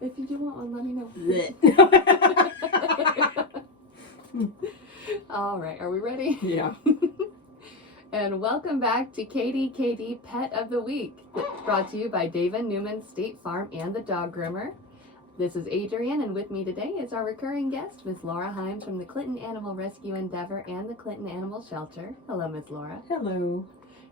If you do want one, let me know. All right, are we ready? Yeah. And welcome back to KDKD Pet of the Week, brought to you by David Newman State Farm and the Dog Groomer. This is Adrienne, and with me today is our recurring guest, Miss Laura Himes from the Clinton Animal Rescue Endeavor and the Clinton Animal Shelter. Hello, Miss Laura. Hello.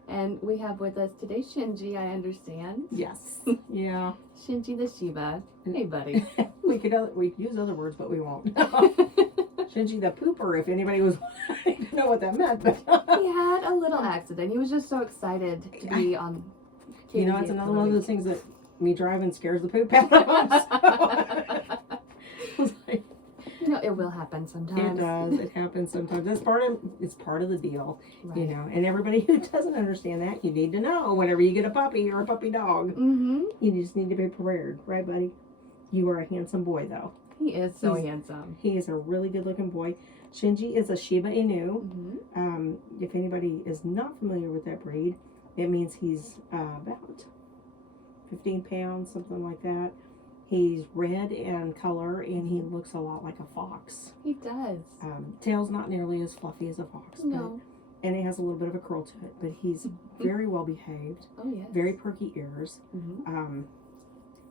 And we have with us today Shinji, I understand. Yes. Yeah. Shinji the Shiba. Hey, buddy. we could use other words, but we won't. Shinji the pooper, if anybody was, I didn't know what that meant, but he had a little accident. He was just so excited to be on. You know, it's another one of those things that me driving scares the poop out of him. So. Like, you know, it will happen sometimes. It does. It happens sometimes. It's part of the deal, right. You know. And everybody who doesn't understand that, you need to know whenever you get a puppy or a puppy dog, you just need to be prepared, right, buddy? You are a handsome boy, though. He is so handsome. He is a really good-looking boy. Shinji is a Shiba Inu. If anybody is not familiar with that breed, it means he's about 15 pounds, something like that. He's red in color, and he looks a lot like a fox. He does. Tail's not nearly as fluffy as a fox. No. And it has a little bit of a curl to it, but he's very well behaved. Oh, yes. Very perky ears.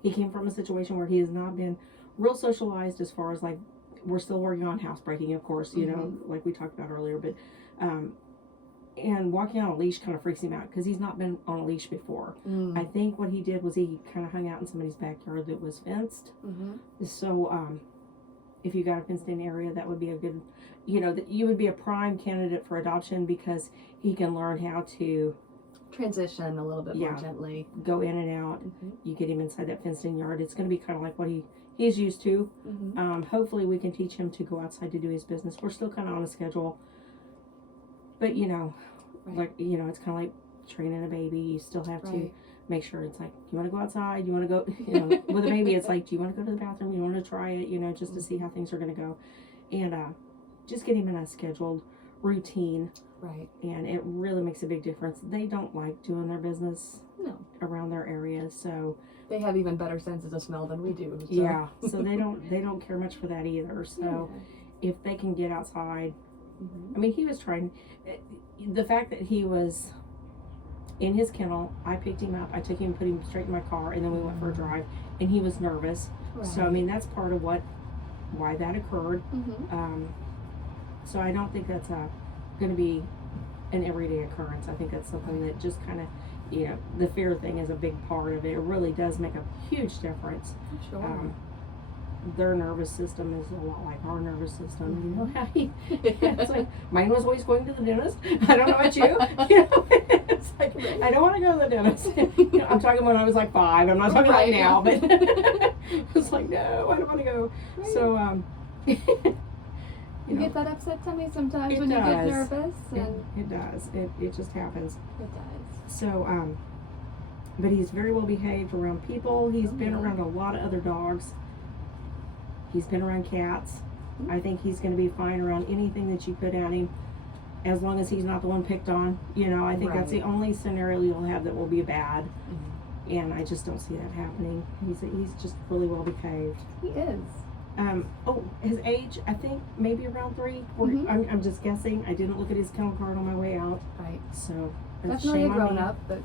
He came from a situation where he has not been real socialized as far as, like, we're still working on housebreaking, of course, you know, like we talked about earlier, but and walking on a leash kind of freaks him out because he's not been on a leash before. I think what he did was he kind of hung out in somebody's backyard that was fenced. So if you got a fenced in area, that would be a good, you know, that you would be a prime candidate for adoption because he can learn how to transition a little bit more gently. Go in and out. You get him inside that fenced in yard. It's going to be kind of like what he's used to. Hopefully we can teach him to go outside to do his business. We're still kind of on a schedule. But, you know, like, you know, it's kind of like training a baby. You still have to make sure it's like, you want to go outside? You want to go, you know, with a baby, it's like, do you want to go to the bathroom? You want to try it, you know, just to see how things are going to go. And just get him in a scheduled routine. Right. And it really makes a big difference. They don't like doing their business around their area, so. They have even better senses of smell than we do. So. Yeah, so they don't care much for that either. So if they can get outside, I mean, he was trying. The fact that he was in his kennel, I picked him up, I took him, put him straight in my car, and then we went for a drive, and he was nervous. So, I mean, that's part of why that occurred. So I don't think that's going to be an everyday occurrence. I think that's something that just kind of, you know, the fear thing is a big part of it. It really does make a huge difference. Sure. Their nervous system is a lot like our nervous system. You know how it's like, mine was always going to the dentist. I don't know about you. You know, it's like, I don't want to go to the dentist. You know, I'm talking when I was like 5. I'm not talking like now, but it's like, no, I don't want to go. Right. So, you get that upset tummy sometimes when you get nervous. And it does. It just happens. It does. So, but he's very well behaved around people. He's been around a lot of other dogs. He's been around cats. I think he's going to be fine around anything that you put at him, as long as he's not the one picked on. You know, I think that's the only scenario you'll have that will be bad. And I just don't see that happening. He's just really well behaved. He is. His age, I think maybe around 3. I'm just guessing. I didn't look at his kennel card on my way out. Right. So definitely a grown up, but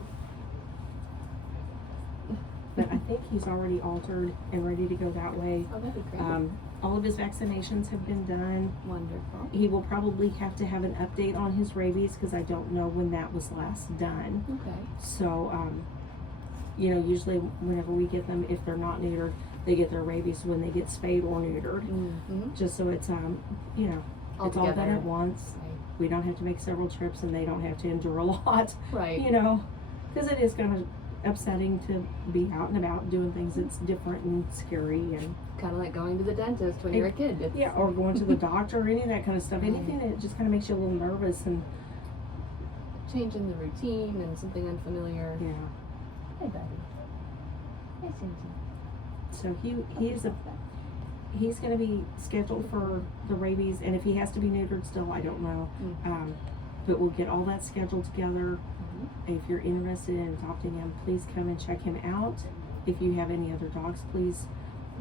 I think he's already altered and ready to go that way. Oh, that'd be great. All of his vaccinations have been done. Wonderful. He will probably have to have an update on his rabies because I don't know when that was last done. Okay. So, you know, usually whenever we get them, if they're not neutered, they get their rabies when they get spayed or neutered. Just so it's, you know, it's all done at once. Right. We don't have to make several trips and they don't have to endure a lot. Right. You know, because it is kind of upsetting to be out and about doing things that's different and scary, and kind of like going to the dentist when you're a kid. Or going to the doctor or any of that kind of stuff. Anything that just kind of makes you a little nervous and changing the routine and something unfamiliar. Yeah. Hey, buddy. Hey, Shinji. So he's going to be scheduled for the rabies, and if he has to be neutered still, I don't know. But we'll get all that scheduled together. If you're interested in adopting him, please come and check him out. If you have any other dogs, please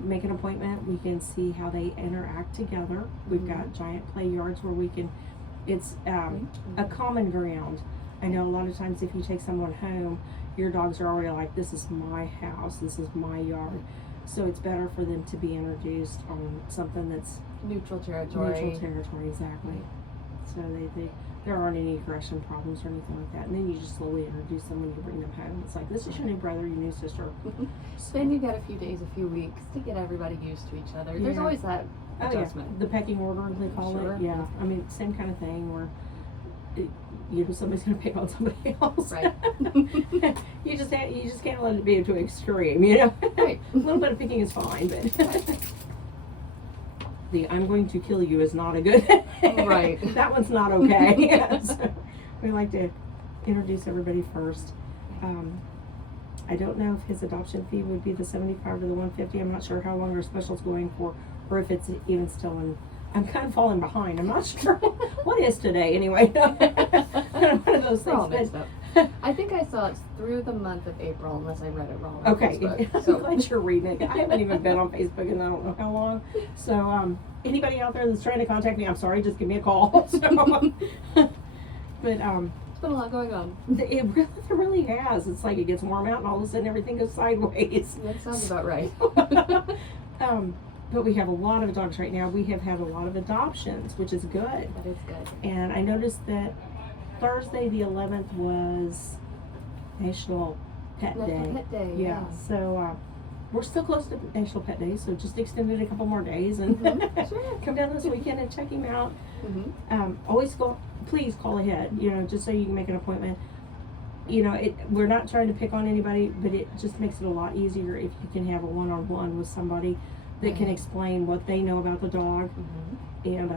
make an appointment. We can see how they interact together. We've got giant play yards where we can, it's a common ground. I know a lot of times if you take someone home, your dogs are already like, this is my house, this is my yard. So it's better for them to be introduced on something that's neutral territory. Neutral territory, exactly. So there aren't any aggression problems or anything like that. And then you just slowly introduce them when you bring them home. It's like, this is your new brother, your new sister. So then you've got a few days, a few weeks to get everybody used to each other. There's always that adjustment. Yeah. The pecking order, they call it. Yeah. I mean, same kind of thing where, you know, somebody's going to pick on somebody else. Right. you just can't let it be to an extreme, you know? Right. A little bit of picking is fine, but the I'm going to kill you is not a good. Right. That one's not okay. So we like to introduce everybody first. I don't know if his adoption fee would be the $75 or the $150. I'm not sure how long our special's going for, or if it's even still in. I'm kind of falling behind. I'm not sure what is today anyway. One of those things. I think I saw it through the month of April, unless I read it wrong. Okay, Facebook, so. I'm glad you're reading it. I haven't even been on Facebook in I don't know how long. So anybody out there that's trying to contact me, I'm sorry, just give me a call. So, but it's been a lot going on. It really has. It's like it gets warm out and all of a sudden everything goes sideways. That sounds about right. But we have a lot of dogs right now. We have had a lot of adoptions, which is good. That is good. And I noticed that Thursday the 11th was National Pet Day. Pet Day, yeah. So we're still close to National Pet Day, so just extended a couple more days and Sure. come down this weekend and check him out. Mm-hmm. Please call ahead, you know, just so you can make an appointment. You know, we're not trying to pick on anybody, but it just makes it a lot easier if you can have a one-on-one with somebody that can explain what they know about the dog, and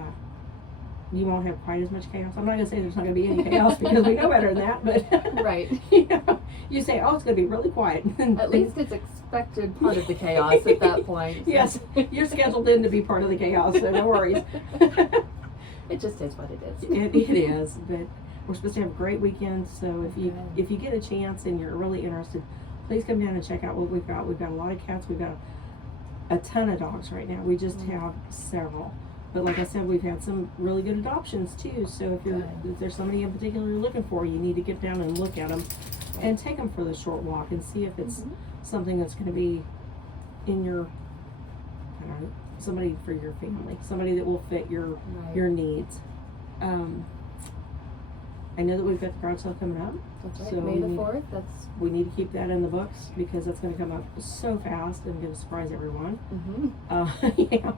you won't have quite as much chaos. I'm not going to say there's not going to be any chaos because we know better than that, but right. You know, you say, oh, it's going to be really quiet. At least it's expected part of the chaos at that point. So. Yes, you're scheduled in to be part of the chaos, so no worries. It just is what it is. It is, but we're supposed to have a great weekend, so if you get a chance and you're really interested, please come down and check out what we've got. We've got a lot of cats. We've got a ton of dogs right now. We just have several. But like I said, we've had some really good adoptions too. So if there's somebody in particular you're looking for, you need to get down and look at them and take them for the short walk and see if it's something that's going to be in your, I don't know, somebody for your family, somebody that will fit your needs. I know that we've got the garage sale coming up. That's right. So May the 4th. We need to keep that in the books because that's going to come up so fast and going to surprise everyone. Yeah,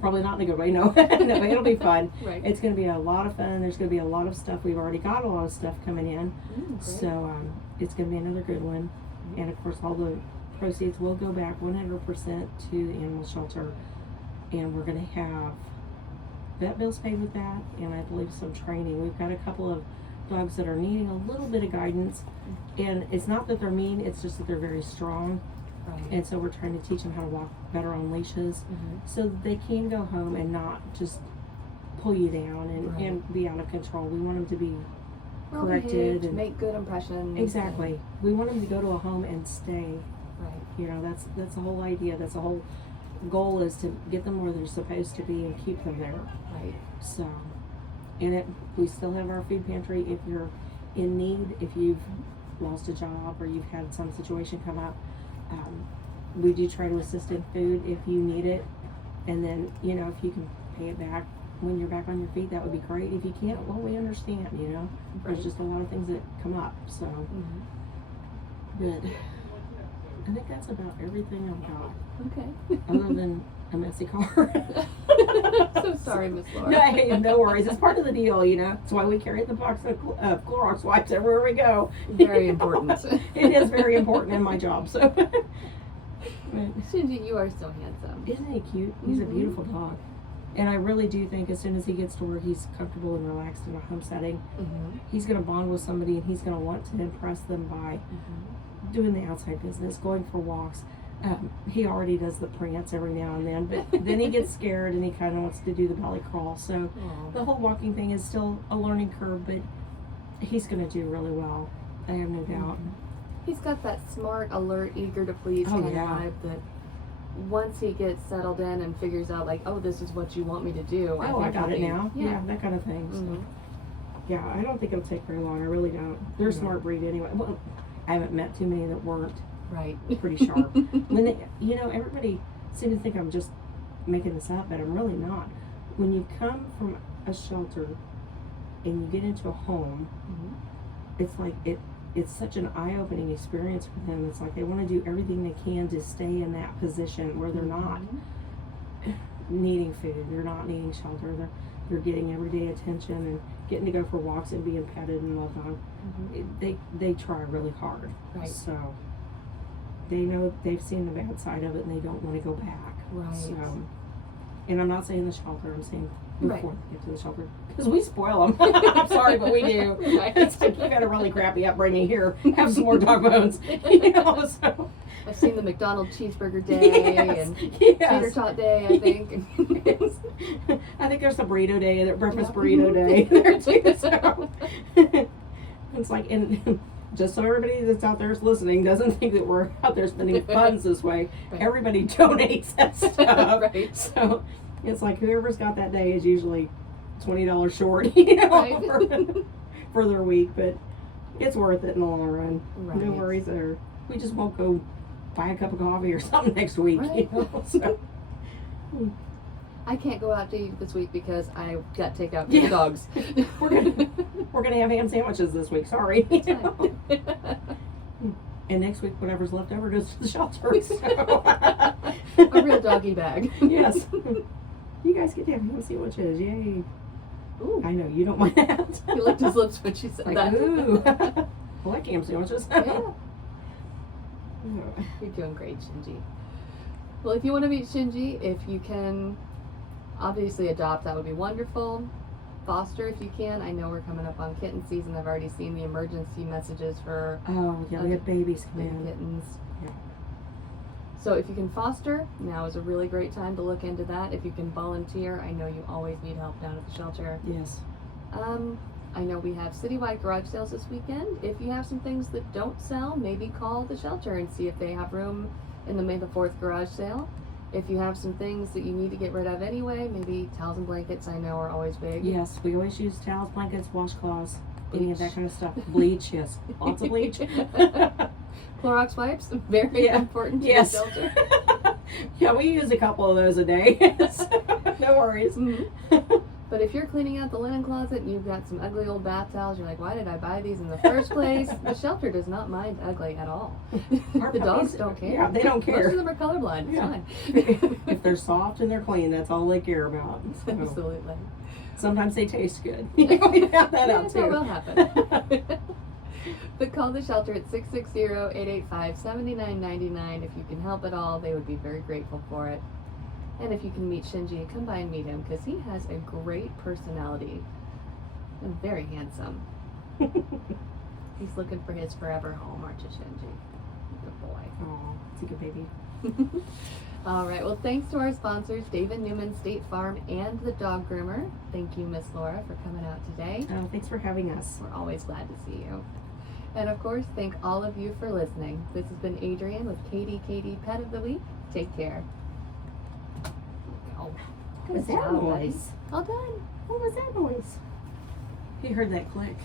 probably not in a good way. No, no, it'll be fun. Right. It's going to be a lot of fun. There's going to be a lot of stuff. We've already got a lot of stuff coming in, so it's going to be another good one. And of course, all the proceeds will go back 100% to the animal shelter, and we're going to have vet bills paid with that, and I believe some training. We've got a couple of dogs that are needing a little bit of guidance, and it's not that they're mean, it's just that they're very strong, and so we're trying to teach them how to walk better on leashes so that they can go home and not just pull you down and be out of control. We want them to be corrected and make good impressions. Exactly. We want them to go to a home and stay. Right. You know, that's the whole idea. That's the whole goal, is to get them where they're supposed to be and keep them there. Right. So, and we still have our food pantry. If you're in need, if you've lost a job or you've had some situation come up, we do try to assist in food if you need it. And then, you know, if you can pay it back when you're back on your feet, that would be great. If you can't, well, we understand, you know. There's just a lot of things that come up. So, but I think that's about everything I've got. Okay. Other than a messy car. So sorry, Miss Laura. No worries. It's part of the deal, you know. That's why we carry the box of Clorox wipes everywhere we go. Very important. It is very important in my job. So, Shinji, you are so handsome. Isn't he cute? He's a beautiful dog. And I really do think as soon as he gets to where he's comfortable and relaxed in a home setting, he's going to bond with somebody, and he's going to want to impress them by doing the outside business, going for walks. He already does the prance every now and then, but then he gets scared and he kind of wants to do the belly crawl. So the whole walking thing is still a learning curve, but he's going to do really well. I have no doubt. He's got that smart, alert, eager to please kind of vibe that once he gets settled in and figures out, like, oh, this is what you want me to do. I got it now. Yeah. Yeah, that kind of thing. So. Mhm. Yeah, I don't think it'll take very long. I really don't. They're a smart breed anyway. Well, I haven't met too many that weren't Right. pretty sharp. When they, everybody seems to think I'm just making this up, but I'm really not. When you come from a shelter and you get into a home, Mhm. it's like it's such an eye-opening experience for them. It's like they want to do everything they can to stay in that position where they're not Mhm. needing food, they're not needing shelter, they're getting everyday attention and getting to go for walks and being petted and loved on. Mhm. They try really hard. Right. So they know they've seen the bad side of it and they don't want to go back. Right. So, and I'm not saying the shelter, I'm saying Right. before they get to the shelter. Because we spoil them. I'm sorry, but we do. Right. It's like you've had a really crappy upbringing here. Have some more dog bones. So. I've seen the McDonald's cheeseburger day and tater tot day, I think. Yes. I think there's a burrito day, the breakfast burrito day there too. So. It's like, and just so everybody that's out there is listening doesn't think that we're out there spending funds this way. Right. Everybody donates that stuff. Right. So it's like whoever's got that day is usually $20 short, Right. for their week, but it's worth it in the long run. Right. No worries there. We just won't go buy a cup of coffee or something next week. Right. So. I can't go out to eat this week because I got takeout for Yeah. the dogs. We're gonna have ham sandwiches this week. Sorry. And next week, whatever's left over goes to the shelter. So. A real doggy bag. Yes. You guys get to have ham sandwiches. Yay. Ooh. I know, you don't mind that. He licked his lips when she said Like, that. ooh. I like ham sandwiches. Yeah. You're doing great, Shinji. Well, if you want to meet Shinji, if you can obviously adopt, that would be wonderful. Foster if you can. I know we're coming up on kitten season. I've already seen the emergency messages for Oh, yeah, we have babies come in. kittens. Yeah. So if you can foster, now is a really great time to look into that. If you can volunteer, I know you always need help down at the shelter. Yes. I know we have citywide garage sales this weekend. If you have some things that don't sell, maybe call the shelter and see if they have room in the May the 4th garage sale. If you have some things that you need to get rid of anyway, maybe towels and blankets, I know are always big. Yes, we always use towels, blankets, washcloths, any of that Bleach. kind of stuff. Bleach, yes. Lots of bleach. Clorox wipes, very Yeah. important to Yes. the shelter. Yeah, we use a couple of those a day. So, no worries. Mhm. But if you're cleaning out the linen closet and you've got some ugly old bath towels, you're like, why did I buy these in the first place? The shelter does not mind ugly at all. Our The dogs puppies- don't care. Yeah, they don't care. Most of them are colorblind. It's Yeah. fine. If they're soft and they're clean, that's all they care about. So, Absolutely. sometimes they taste good. We found that out Yeah, too. that will happen. But call the shelter at 660-885-7999 if you can help at all. They would be very grateful for it. And if you can meet Shinji, come by and meet him because he has a great personality and very handsome. He's looking for his forever home, aren't you, Shinji? Good boy. Oh, it's a good baby. All right. Well, thanks to our sponsors, David Newman State Farm and the Dog Groomer. Thank you, Miss Laura, for coming out today. Oh, thanks for having us. We're always glad to see you. And of course, thank all of you for listening. This has been Adrienne with KDKD Pet of the Week. Take care. Oh, What was good that job, buddy. noise? All done. What was that noise? You heard that click.